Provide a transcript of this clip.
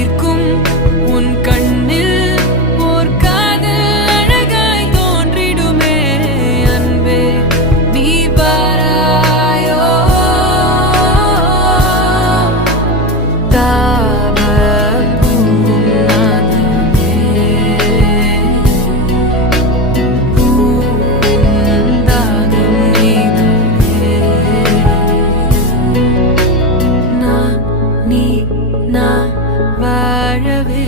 ஈர்க்கும் உன் கண்ணில் ஓர் காதல் அழகாய் தோன்றிடுமே அன்பே நீ வாராயோ தாவல் பூக்கும் நாதமே பூந்தாகம் நீதானே நான் நீ நான் வாழவே